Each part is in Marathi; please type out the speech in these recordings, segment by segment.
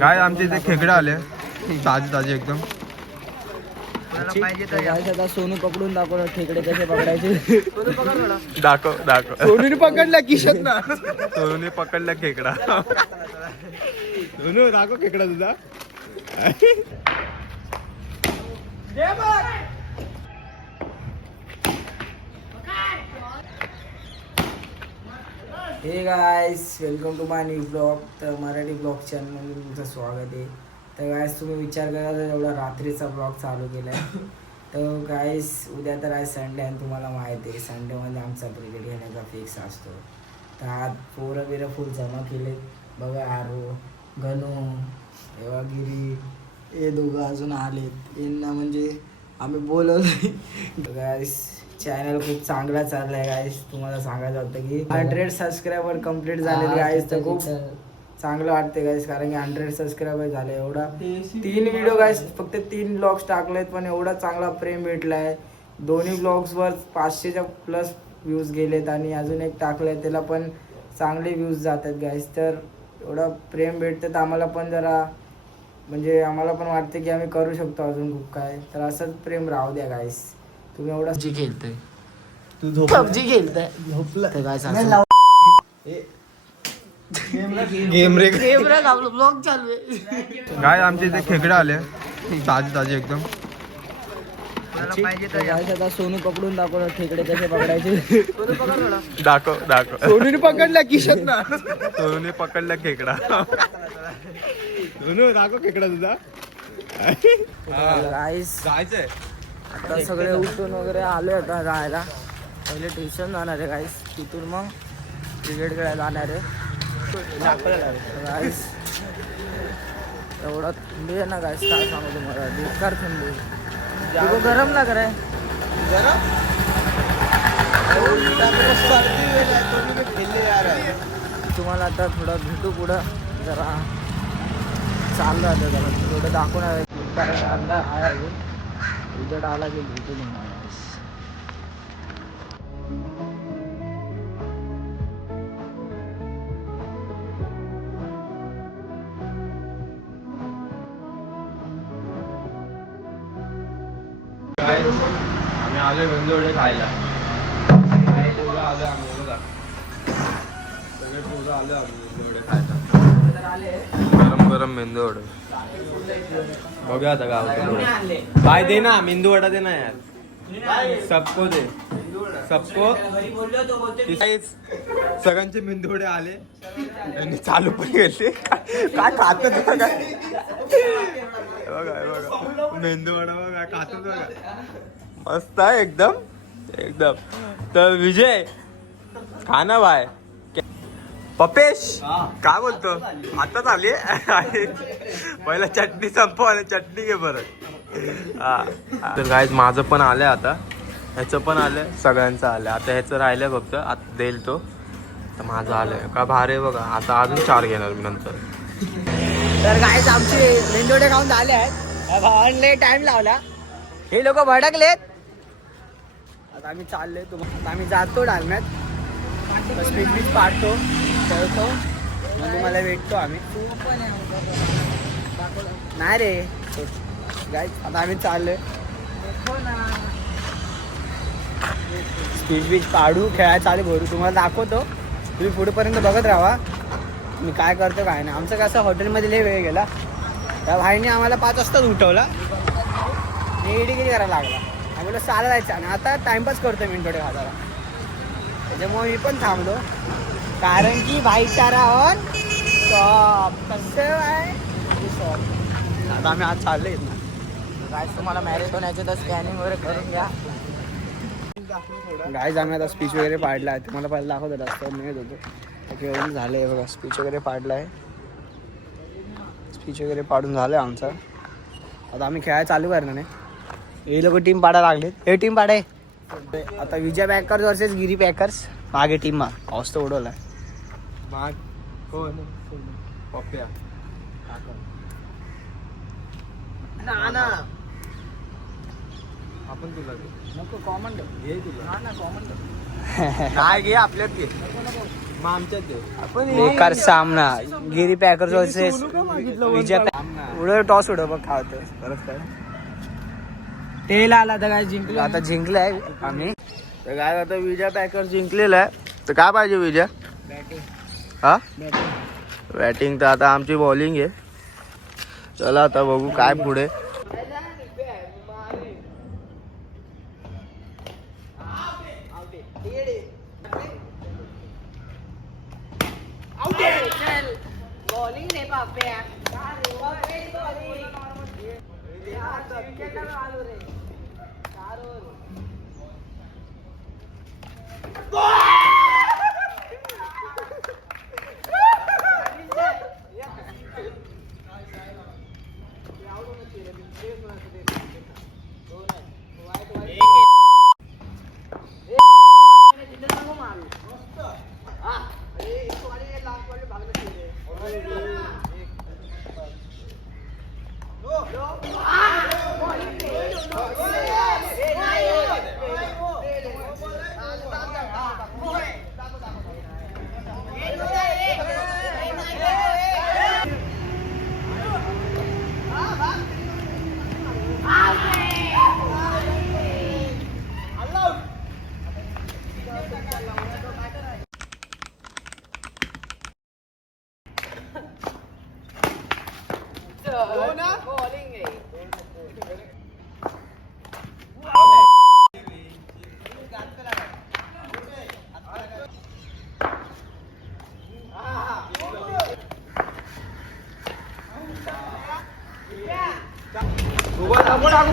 गाय आमच्या इथे खेकडे आले ताजे ताजे एकदम. आता सोनू पकडून दाखव खेकडे कसे पकडायचे. दाखव दाखव. सोनूने पकडला किशोर ना. सोनूने पकडला खेकडा. सोनू दाखव खेकडा तुझा. हे guys welcome to my new blog. तर मराठी ब्लॉग चॅनलमध्ये तुमचं स्वागत आहे. तर गाईस तुम्ही विचार करा तर एवढा रात्रीचा ब्लॉग चालू केला आहे. तर गाईस उद्या तर आहे संडे आणि तुम्हाला माहिती आहे संडेमध्ये आमचा क्रिकेट खेळण्याचा फिक्स असतो. तर आज पोरं बिरं फुल जमा केले बघा. आरो गणू देवागिरी हे दोघं अजून आलेत. यांना म्हणजे आम्ही बोलवलं. गाईस चॅनल खूप चांगला चाललाय गाईस. तुम्हाला सांगायचं होतं की 100 सबस्क्रायबर कंप्लीट झाले गाईस. तर खूप चांगलं वाटते गाईस कारण की 100 सबस्क्रायबर झाले. एवढा 3 व्हिडिओ गाईस फक्त 3 ब्लॉग्स टाकलेत पण एवढा चांगला प्रेम भेटलाय. दोन्ही ब्लॉग्सवर 500च्या प्लस व्ह्यूज गेलेत आणि अजून एक टाकलंय त्याला पण चांगले व्ह्यूज जातात गाईस. तर एवढा प्रेम भेटतं तर आम्हाला पण जरा म्हणजे आम्हाला पण वाटते की आम्ही करू शकतो अजून खूप काय. तर असंच प्रेम राहू द्या गाईस. तुम्ही एवढा जी खेळतोय तू झोप. पबजी खेळताय झोपला तर काय सांग गेम रे. ब्लॉग चालू आहे. गाय आमच्या इथे खेकडे आले ताजे ताजे एकदम. आता सोनू पकडून दाखव खेकडे कसे पकडायचे. दाखव दाखव. सोनूने पकडला किशोर ना. सोनूने पकडला खेकडा. सोनू दाखव खेकडा तुझा. गाईस जायचंय आता सगळे उठून वगैरे आले आता जायला. पहिले ट्युशन जाणार आहे गाईस. तिथून मग क्रिकेट खेळायला जाणार आहे गाईस. एवढा थंडी आहे ना गाईस काय सांगू तुम्हाला. बेकार थंडी. तुझं गरम ना कराय तुम्हाला आता थोडं भेटू पुढं जरा चाललं आता जरा थोडं दाखवणार कारण अर्धा आहे अजून. उजेड आला की भेटू म्हणणार. आम्ही आलोय मेंदूवडे खायला. पोरं आले आम्ही सगळे पोरं आले आम्ही मेंदूवडे खायला. गरम गरम मेंदूवडे बघूया आता गाव. काय दे ना मेंदूवडा दे ना यार. सबको दे सबको. सगळ्यांचे मेंदूवडे आले आणि चालू पण गेले. काय खात बघा बघा मेंदूवडा बघा खात बघा. मस्त आहे एकदम एकदम. तर विजय खाना भाई पपेश काय बोलतो आताच आली. पहिला चटणी संपव आणि चटणी घे परत. हा तर काय माझं पण आलंय आता. ह्याचं पण आलंय सगळ्यांचं आलंय. आता ह्याचं राहिलंय फक्त आता देईल तो. तर माझं आलंय का भारे बघा. आता अजून 4 घेणार मी नंतर. तर गाईस आमचे मेंदोडे खाऊन झाले आहेत. भावांनी टाइम लावला. हे लोक भडकलेत. आता आम्ही चाललोय. तुम्हाला आम्ही जातो डालम्यात स्पीड बीच पाडतो खेळतो मग तुम्हाला भेटतो आम्ही. नाही रे गाईस आता आम्ही चाललोय. स्पीड बीच पाडू खेळायला चालू करू. तुम्हाला दाखवतो तुम्ही पुढेपर्यंत बघत राहा मी काय करतो काय नाही. आमचं कसं हॉटेलमध्ये लय वेळ गेला. त्या भाईने आम्हाला 5 वाजताच उठवला. रेडी करायला लागला. आम्हाला चालला जायचं आणि आता टाइमपास करतो मी थोडे खाताला. त्याच्यामुळे मी पण थांबलो कारण की भाईचारा ऑन टॉप. कसं आहे आता आम्ही आज चाललो ना काय. तुम्हाला मॅरेथॉन यायचं तर स्कॅनिंग वगैरे करून घ्या. गाईज आम्ही आता स्पीच वगैरे पाडला आहे. तुम्हाला पहिला दाखवतो रस्त्यावर मिळत होतो. खेळून झालं आहे बघा. स्पीच वगैरे पाडला आहे. स्पीच वगैरे पाडून झालं आहे आमचा. आता आम्ही खेळायला चालू करणार नाही. हे लोक टीम पाडायला लागलेत. हे टीम पाडाय आता विजय पॅकर्स वर्सेस गिरी पॅकर्स. मागे टीम पाऊस तर उडवला माग कोण पप्प्या ना आपण तुला नको कॉमन घे तुला. ना कॉमन काय घे आपल्यात घे. बेकार सामना गिरी पॅकर्स वर्सेस विजय उडे टॉस उडव बघ खावतो परत काय तेल आला तर काय जिंकलं आता जिंकलंय आम्ही तर काय आता विजय पॅकर जिंकलेला आहे तर काय पाहिजे विजय हा बॅटिंग तर आता आमची बॉलिंग आहे चला आता बघू काय पुढे बॉलिंग रे बाप्या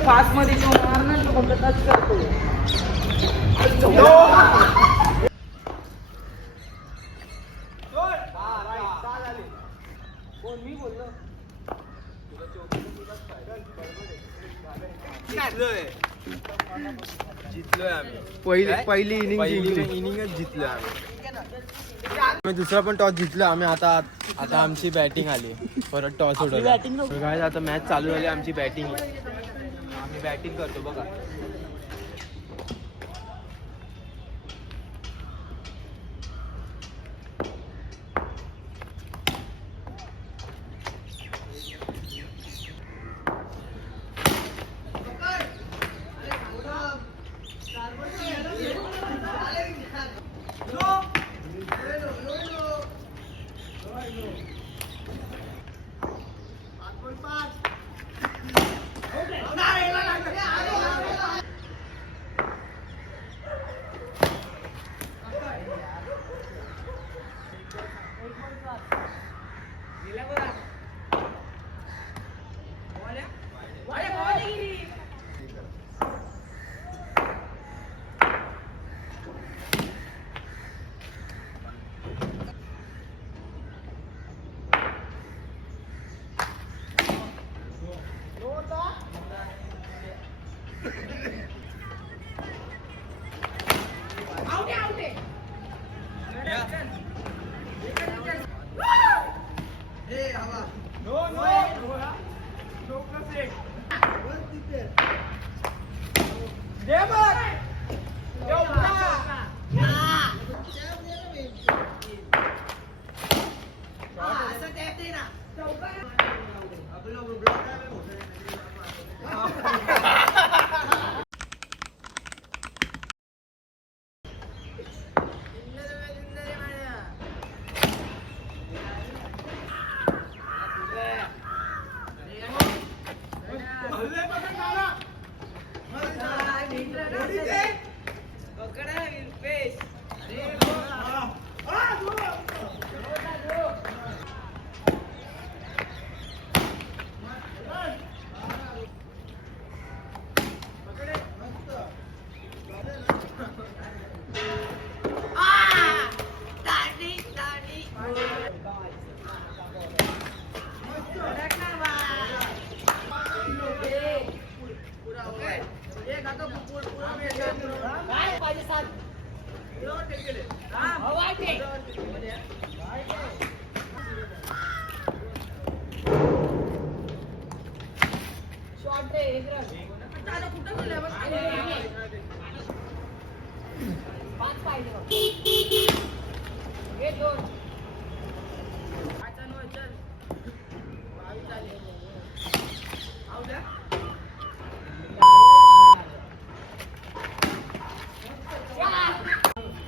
फास्ट मध्ये टच करतो मी बोललो जितलोय आम्ही पहिली इनिंगच जितलोय आम्ही दुसरा पण टॉस जिंकलो आम्ही आता आमची बॅटिंग आली परत टॉस उडवला काय आता मॅच चालू झाली आमची बॅटिंग आम्ही बॅटिंग करतो बघा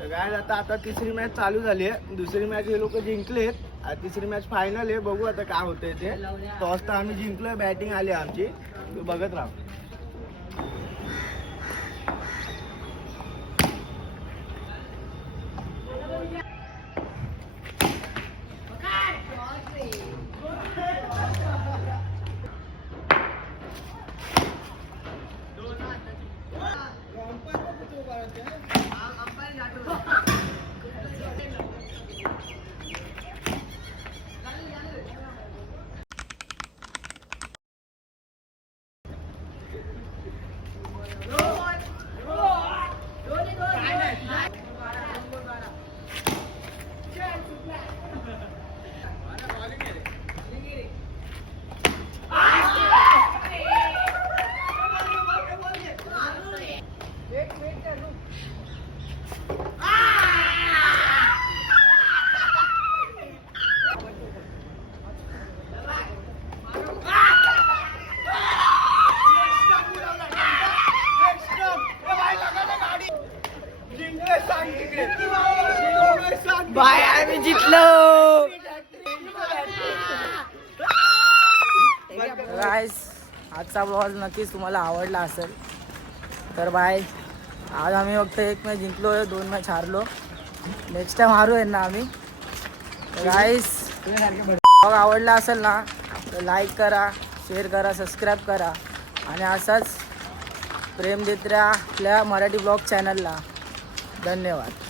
काय आता तिसरी मॅच चालू झाली आहे. दुसरी मॅच हे लोक जिंकलेत. तिसरी मॅच फायनल आहे. बघू आता काय होतंय ते. टॉस तर आम्ही जिंकलोय. बॅटिंग आली आमची. बघत राहा. बाय आम्ही जिंकलो. गाईस आजचा ब्लॉग नक्कीच तुम्हाला आवडला असेल. तर बाय. आज आम्ही फक्त एक मॅच जिंकलो, 2 मॅच हारलो. नेक्स्ट टाइम हारू आहे ना आम्ही. गाईस ब्लॉग आवडला असेल ना तर लाईक करा, शेअर करा, सबस्क्राईब करा आणि असाच प्रेम देत राहा आपल्या मराठी ब्लॉग चॅनलला. धन्यवाद.